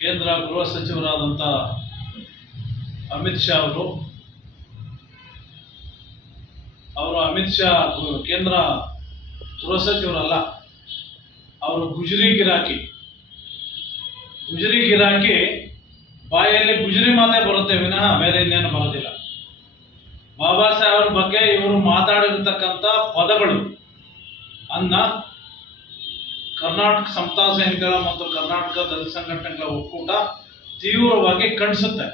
ಕೇಂದ್ರ ಗೃಹ ಸಚಿವರಾದಂಥ ಅಮಿತ್ ಶಾ ಅವರು ಅವರು ಅಮಿತ್ ಶಾ ಕೇಂದ್ರ ಗೃಹ ಸಚಿವರಲ್ಲ, ಅವರು ಗುಜರಿ ಗಿರಾಕಿ. ಗುಜರಿ ಗಿರಾಕಿ ಬಾಯಲ್ಲಿ ಗುಜರಿ ಮಾತೇ ಬರುತ್ತೆ ವಿನಃ ಬೇರೆ ಇನ್ನೇನು ಬರೋದಿಲ್ಲ. ಬಾಬಾ ಸಾಹೇಬ್ರ ಬಗ್ಗೆ ಇವರು ಮಾತಾಡಿರ್ತಕ್ಕಂಥ ಪದಗಳು ಅನ್ನ ಕರ್ನಾಟಕ ಸಮತಾ ಸೈನಿಕರ ಮತ್ತು ಕರ್ನಾಟಕ ದಲಿತ ಸಂಘಟನೆಗಳ ಒಕ್ಕೂಟ ತೀವ್ರವಾಗಿ ಖಂಡಿಸುತ್ತೆ.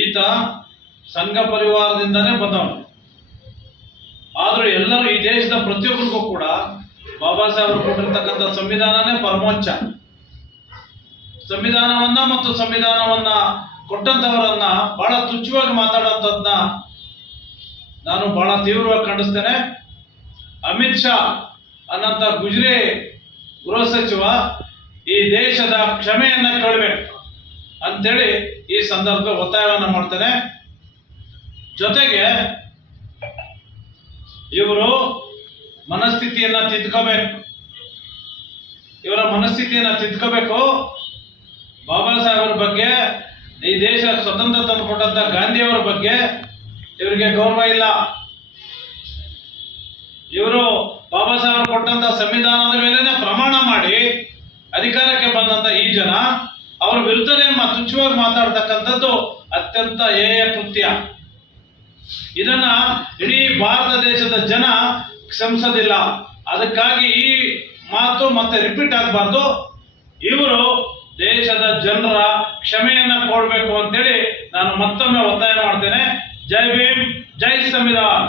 ಈತ ಸಂಘ ಪರಿವಾರದಿಂದನೇ ಬಂದವನು. ಆದರೂ ಎಲ್ಲರೂ ಈ ದೇಶದ ಪ್ರತಿಯೊಬ್ಬರಿಗೂ ಕೂಡ ಬಾಬಾ ಸಾಹೇಬರು ಕೊಟ್ಟಿರ್ತಕ್ಕಂಥ ಸಂವಿಧಾನನೇ ಪರಮೋಚ್ಚ. ಸಂವಿಧಾನವನ್ನ ಮತ್ತು ಸಂವಿಧಾನವನ್ನ ಕೊಟ್ಟಂತವರನ್ನ ಬಹಳ ತುಚ್ಛವಾಗಿ ಮಾತಾಡೋಂಥದ್ನ ನಾನು ಬಹಳ ತೀವ್ರವಾಗಿ ಖಂಡಿಸ್ತೇನೆ. ಅಮಿತ್ ಶಾ ಅನ್ನಂತ ಗುಜರಿ ಗೃಹ ಸಚಿವ ಈ ದೇಶದ ಕ್ಷಮೆಯನ್ನ ಕೇಳಬೇಕು ಅಂತೇಳಿ ಈ ಸಂದರ್ಭ ಒತ್ತಾಯವನ್ನ ಮಾಡ್ತಾರೆ ಜೊತೆಗೆ ಇವರು ಮನಸ್ಥಿತಿಯನ್ನ ತಿದ್ಕೋಬೇಕು. ಇವರ ಮನಸ್ಥಿತಿಯನ್ನ ತಿದ್ಕೋಬೇಕು. ಬಾಬಾ ಸಾಹೇಬ್ರ ಬಗ್ಗೆ, ಈ ದೇಶ ಸ್ವತಂತ್ರ ತಂದುಕೊಟ್ಟಂತ ಗಾಂಧಿಯವರ ಬಗ್ಗೆ ಇವರಿಗೆ ಗೌರವ ಇಲ್ಲ. ಇವರು ಬಾಬಾ ಸಾಹೇಬ್ ಕೊಟ್ಟಂತ ಸಂವಿಧಾನದ ಮೇಲೆ ಪ್ರಮಾಣ ಮಾಡಿ ಅಧಿಕಾರಕ್ಕೆ ಬಂದಂತ ಈ ಜನ, ಅವರ ವಿರುದ್ಧನೇ ತುಚ್ಛವಾಗಿ ಮಾತಾಡ್ತಕ್ಕಂಥದ್ದು ಅತ್ಯಂತ ಹೇಯ ಕೃತ್ಯ. ಇದನ್ನ ಇಡೀ ಭಾರತ ದೇಶದ ಜನ ಕ್ಷಮಿಸೋದಿಲ್ಲ ಅದಕ್ಕಾಗಿ ಈ ಮಾತು ಮತ್ತೆ ರಿಪೀಟ್ ಆಗಬಾರ್ದು. ಇವರು ದೇಶದ ಜನರ ಕ್ಷಮೆಯನ್ನ ಕೊಡಬೇಕು ಅಂತೇಳಿ ನಾನು ಮತ್ತೊಮ್ಮೆ ಒತ್ತಾಯ ಮಾಡ್ತೇನೆ. ಜೈ ಭೀಮ್, ಜೈ ಸಂವಿಧಾನ್.